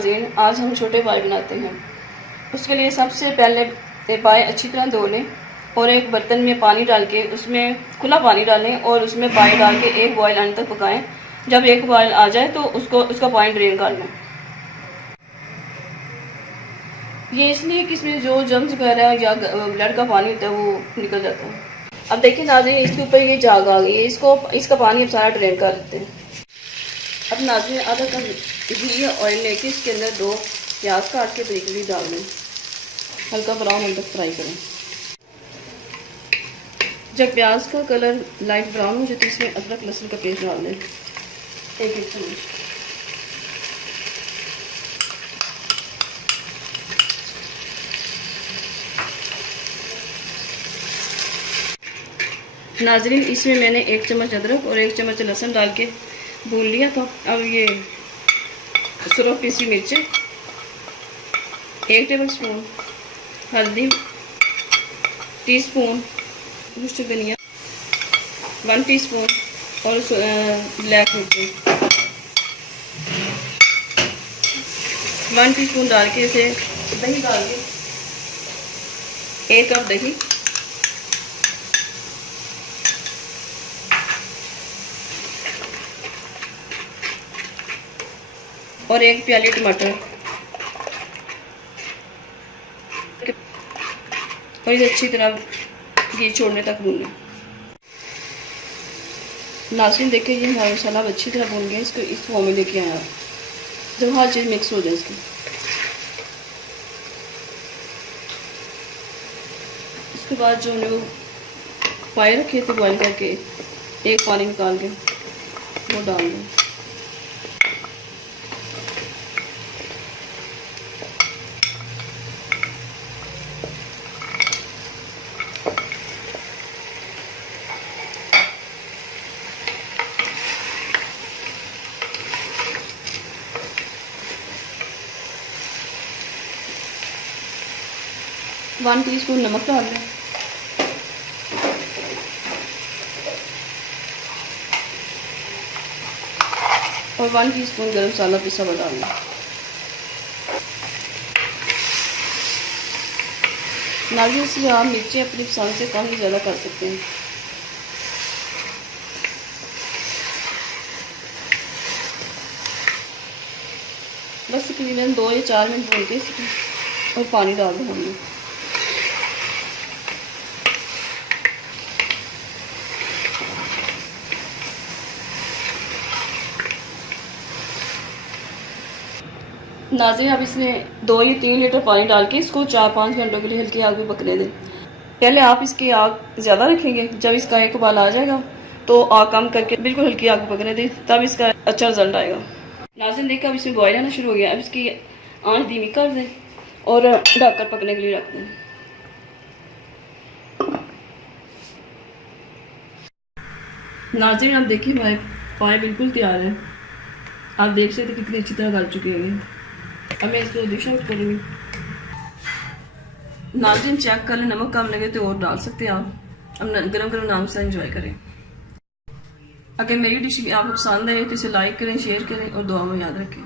नाज़रीन, आज हम छोटे पाए बनाते हैं। उसके लिए सबसे पहले पाए अच्छी तरह धो लें और एक बर्तन में पानी डाल के उसमें खुला पानी डालें और उसमें पाए डाल के एक बॉयल आने तक पकाएं। जब एक बॉयल आ जाए तो उसका पानी ड्रेन कर लें। ये इसलिए कि इसमें जो जम्स वगैरह या ब्लड का पानी होता है वो निकल जाता है। अब देखिए नाज़रीन, इसके ऊपर ये जाग आ गई है, इसका पानी अब सारा ड्रेन कर लेते हैं। अब नाज़रीन, आधा कप घी या ऑयल लेके इसके अंदर 2 प्याज काट के बारीक डाल दें। हल्का ब्राउन होने तक फ्राई करें। जब प्याज का कलर लाइट ब्राउन हो जाए तो इसमें अदरक लहसुन का पेस्ट डाल दें, 1 चम्मच। नाज़रीन, इसमें मैंने 1 चम्मच अदरक और 1 चम्मच लहसुन डाल के भून लिया था। अब ये सुरख पीसी मिर्चें, 1 टेबलस्पून हल्दी, टीस्पून मिर्च धनिया, 1 टीस्पून और ब्लैक मिर्ची, 1 टीस्पून डाल के इसे दही डाल के 1 कप दही, और 1 प्याली टमाटर और इसे अच्छी तरह घी छोड़ने तक भून लें। नाज़रीन देखिए, ये हमारा मसाला अच्छी तरह भून गया। इसको इस फॉर्म में लेके आया जब हर चीज़ मिक्स हो जाए इसकी। इसके बाद जो हमने वो पाए रखे थे बॉयल करके, एक पानी निकाल के वो डाल दें। वन टीस्पून नमक डाल दें और 1 टीस्पून गरम मसाला पिसा हुआ डाल दें। नाज़रीन, से आप मिर्चें अपनी पसंद से कम ही ज़्यादा कर सकते हैं। बस तकरीबन 2 या 4 मिनट भून के और पानी डाल दें हमने। नाज़रीन, अब इसमें 2 या 3 लीटर पानी डाल के इसको 4-5 घंटों के लिए हल्की आग में पकने दें। पहले आप इसकी आग ज़्यादा रखेंगे, जब इसका एक उबाल आ जाएगा तो आग कम करके बिल्कुल हल्की आग में पकने दें, तब इसका अच्छा रिजल्ट आएगा। नाज़रीन देखिए, अब इसमें बॉयल आना शुरू हो गया। अब इसकी आंच धीमी कर दें और ढककर पकने के लिए रख दें। नाज़रीन, अब देखिए हमारे पाए बिल्कुल तैयार है। आप देख सकते कितनी अच्छी तरह गल चुके हैं। अब मैं इसको डिश आउट करूँगी। नाज़रीन, चेक कर लें, नमक कम लगे तो और डाल सकते हैं आप। अब गरम गरम नाम से एंजॉय करें। अगर मेरी डिश आपको पसंद आए तो इसे लाइक करें, शेयर करें और दुआ में याद रखें।